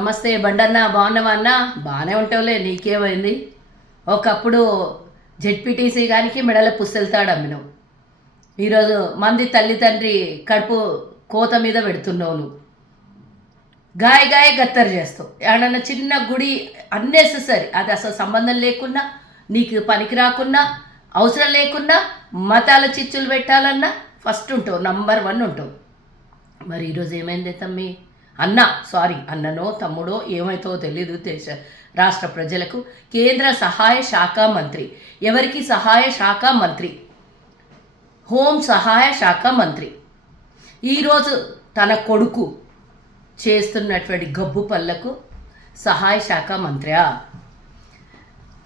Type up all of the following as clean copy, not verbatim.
నమస్తే బండన్న, బాగున్నావా అన్న? బాగానే ఉంటావులే, నీకేమైంది? ఒకప్పుడు జెడ్పీటీసీ గానికి మెడల పుస్తెళ్తాడు అమ్మినావు. ఈరోజు మంది తల్లి తండ్రి కడుపు కోత మీద పెడుతున్నావు. నువ్వు గాయ గత్తర్ చేస్తావు. ఏమన్నా చిన్న గుడి అన్నెసెసరీ, అది అసలు సంబంధం లేకున్నా, నీకు పనికి రాకున్నా, అవసరం లేకున్నా, మతాల చిచ్చులు పెట్టాలన్నా ఫస్ట్ ఉంటావు, నంబర్ 1 ఉంటావు. మరి ఈరోజు ఏమైంది తమ్మి? అన్ననో తమ్ముడో ఏమైతో తెలీదు. రాష్ట్ర ప్రజలకు కేంద్ర సహాయ శాఖ మంత్రి, ఎవరికి సహాయ శాఖ మంత్రి? హోం సహాయ శాఖ మంత్రి ఈరోజు తన కొడుకు చేస్తున్నటువంటి గబ్బు పళ్ళకు సహాయ శాఖ మంత్రియా?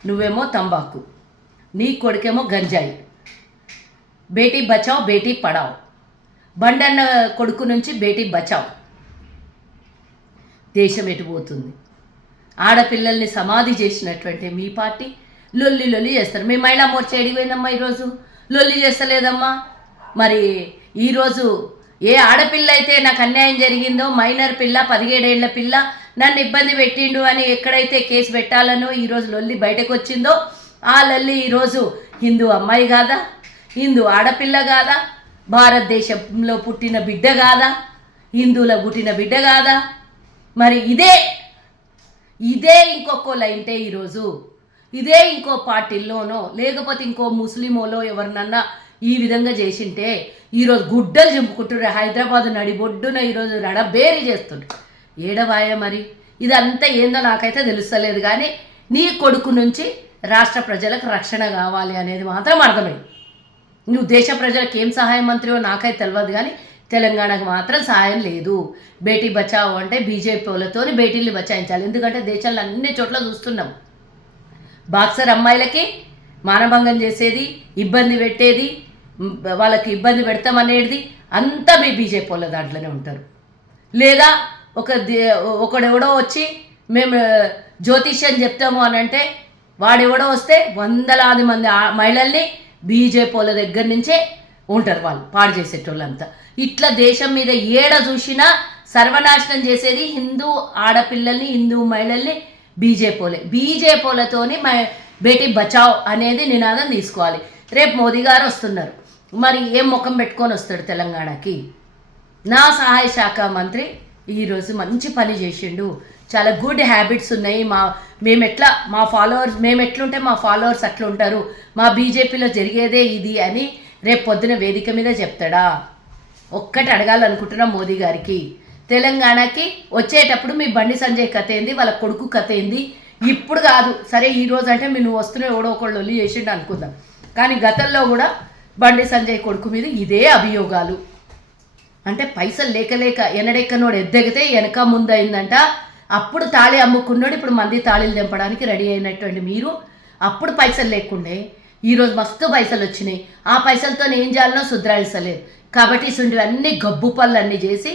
నువ్వేమో తంబాకు, నీ కొడుకేమో గంజాయి. బేటీ బచావ్ బేటీ పడావ్. బండన్న కొడుకు నుంచి బేటీ బచావ్. దేశం ఎటుపోతుంది? ఆడపిల్లల్ని సమాధి చేసినటువంటి మీ పార్టీ లొల్లి చేస్తారు. మీ మహిళా మోర్చా ఎడిపోయిందమ్మా? ఈరోజు లొల్లి చేస్తలేదమ్మా. మరి ఈరోజు ఏ ఆడపిల్ల అయితే నాకు అన్యాయం జరిగిందో, మైనర్ పిల్ల, 17 ఏళ్ల పిల్ల నన్ను ఇబ్బంది పెట్టిండు అని ఎక్కడైతే కేసు పెట్టాలనో ఈరోజు లొల్లి బయటకు వచ్చిందో, ఆ లొల్లి ఈరోజు హిందూ అమ్మాయి కాదా? హిందూ ఆడపిల్ల కాదా? భారతదేశంలో పుట్టిన బిడ్డ కాదా? హిందువుల పుట్టిన బిడ్డ కాదా? మరి ఇదే ఇంకొక లైంటే ఈరోజు ఇదే ఇంకో పార్టీల్లోనో లేకపోతే ఇంకో ముస్లిమోలో ఎవరినన్నా ఈ విధంగా చేసింటే ఈరోజు గుడ్డలు చింపుకుంటున్నారు. హైదరాబాద్ నడిబొడ్డున ఈరోజు నడబేరి చేస్తుండ్రు. ఏడవాయ మరి ఇదంతా ఏందో నాకైతే తెలుస్తలేదు. కానీ నీ కొడుకు నుంచి రాష్ట్ర ప్రజలకు రక్షణ కావాలి అనేది మాత్రం అర్థమైంది. నువ్వు దేశ ప్రజలకు ఏం సహాయ మంత్రివో నాకైతే తెలియదు, కానీ తెలంగాణకు మాత్రం సహాయం లేదు. బేటీ బచావో అంటే బీజేపీ వాళ్ళతో బేటీల్ని బచాయించాలి. ఎందుకంటే దేశంలో అన్ని చోట్ల చూస్తున్నాం, బాక్సర్ అమ్మాయిలకి మానభంగం చేసేది, ఇబ్బంది పెట్టేది, వాళ్ళకి ఇబ్బంది పెడతామనేది అంతా మీ బీజేపీ వాళ్ళ దాంట్లోనే ఉంటారు. లేదా ఒకడెవడో వచ్చి మేము జ్యోతిష్యం చెప్తాము అని అంటే వాడెవడో వస్తే వందలాది మంది మహిళల్ని బీజేపీ వాళ్ళ దగ్గర నుంచే ఉంటారు వాళ్ళు పాడు చేసేటోళ్ళంతా. ఇట్లా దేశం మీద ఏడ చూసినా సర్వనాశనం చేసేది హిందూ ఆడపిల్లల్ని, హిందూ మహిళల్ని బీజేపీలతోని బేటీ బచావ్ అనేది నినాదం తీసుకోవాలి. రేపు మోదీ గారు వస్తున్నారు, మరి ఏం ముఖం పెట్టుకొని వస్తాడు తెలంగాణకి? నా సహాయ శాఖ మంత్రి ఈరోజు మంచి పని చేసిండు. చాలా గుడ్ హ్యాబిట్స్ ఉన్నాయి. మేము ఎట్లుంటే మా ఫాలోవర్స్ అట్లా ఉంటారు, మా బీజేపీలో జరిగేదే ఇది అని రేపు పొద్దున వేదిక మీద చెప్తాడా? ఒక్కటి అడగాలనుకుంటున్నా మోదీ గారికి. తెలంగాణకి వచ్చేటప్పుడు మీ బండి సంజయ్ కథ ఏంది, వాళ్ళ కొడుకు కథ ఏంది? ఇప్పుడు కాదు, సరే ఈరోజు అంటే నువ్వు వస్తున్న ఎవడో ఒకళ్ళు ఒళ్ళు చేసిండు అనుకుందాం, కానీ గతంలో కూడా బండి సంజయ్ కొడుకు మీద ఇదే అభియోగాలు. అంటే పైసలు లేక ఎనడెక్కనోడు ఎద్దగితే వెనక ముందు అయిందంట. అప్పుడు తాళి అమ్ముకున్నాడు, ఇప్పుడు మంది తాళీలు తెంపడానికి రెడీ అయినటువంటి మీరు అప్పుడు పైసలు లేకుండే, ఈరోజు మస్తు పైసలు వచ్చినాయి. ఆ పైసలతో ఏం చేయాలనో సుధరాల్సలేదు. కాబట్టి ఇసుంటివన్నీ గబ్బు పనులన్నీ చేసి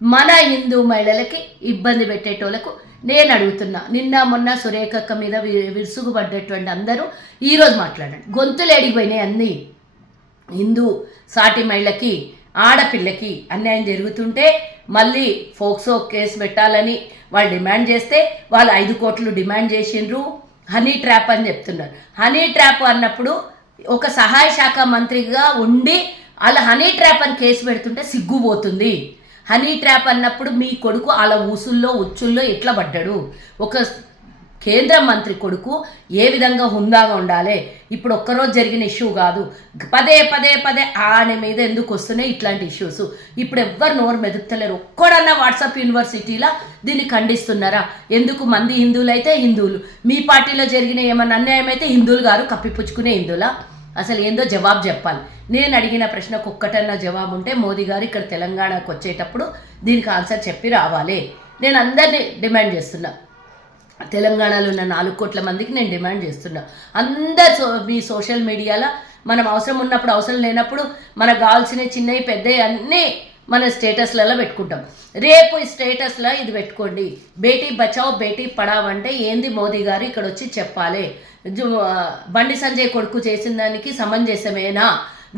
మన హిందూ మహిళలకి ఇబ్బంది పెట్టేటోళ్ళకు నేను అడుగుతున్నా. నిన్న మొన్న సురేఖక్క మీద విరుసుగుపడ్డటువంటి అందరూ ఈరోజు మాట్లాడండి. గొంతులు ఎడిగిపోయినాయి అన్నీ. హిందూ సాటి మహిళకి, ఆడపిల్లకి అన్యాయం జరుగుతుంటే మళ్ళీ ఫోక్సో కేసు పెట్టాలని వాళ్ళు డిమాండ్ చేస్తే వాళ్ళు 5 కోట్లు డిమాండ్ చేసిండ్రు. హనీ ట్రాప్ అని చెప్తున్నారు. హనీ ట్రాప్ అన్నప్పుడు ఒక సహాయ శాఖ మంత్రిగా ఉండి అలా హనీ ట్రాప్ అని కేసు పెడుతుంటే సిగ్గుపోతుంది. హనీ ట్రాప్ అన్నప్పుడు మీ కొడుకు అలా ఊసుల్లో ఉచ్చుల్లో ఎట్లా పడ్డాడు? ఒక కేంద్ర మంత్రి కొడుకు ఏ విధంగా హుందాగా ఉండాలి? ఇప్పుడు ఒక్కరోజు జరిగిన ఇష్యూ కాదు, పదే ఆయన మీద ఎందుకు వస్తున్నాయి ఇట్లాంటి ఇష్యూస్? ఇప్పుడు ఎవ్వరు నోరు మెదుపుతలేరు. ఒక్కడన్నా వాట్సాప్ యూనివర్సిటీలో దీన్ని ఖండిస్తున్నారా? ఎందుకు మంది హిందువులు అయితే హిందువులు, మీ పార్టీలో జరిగిన ఏమన్నా అన్యాయం అయితే హిందువులు గారు కప్పిపుచ్చుకునే హిందువులా? అసలు ఏందో జవాబు చెప్పాలి. నేను అడిగిన ప్రశ్నకు ఒక్కటన్నా జవాబు ఉంటే మోదీ గారు ఇక్కడ తెలంగాణకు వచ్చేటప్పుడు దీనికి ఆన్సర్ చెప్పి రావాలి. నేను అందరినీ డిమాండ్ చేస్తున్నా, తెలంగాణలో ఉన్న 4 కోట్ల మందికి నేను డిమాండ్ చేస్తున్నా. అందరు మీ సోషల్ మీడియాలో మనం అవసరం ఉన్నప్పుడు, అవసరం లేనప్పుడు మనకు కావాల్సిన చిన్నవి పెద్దవి అన్నీ మన స్టేటస్లలో పెట్టుకుంటాం. రేపు ఈ స్టేటస్లో ఇది పెట్టుకోండి, బేటీ బచావ్ బేటీ పడావ్ అంటే ఏంది మోదీ గారు ఇక్కడ వచ్చి చెప్పాలి. బండి సంజయ్ కొడుకు చేసిన దానికి సమంజసమేనా?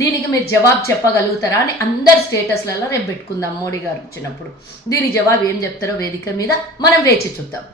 దీనికి మీరు జవాబు చెప్పగలుగుతారా అని అందరు స్టేటస్లలో రేపు పెట్టుకుందాం మోడీ గారు వచ్చినప్పుడు. దీని జవాబు ఏం చెప్తారో వేదిక మీద మనం వేచి చూద్దాం.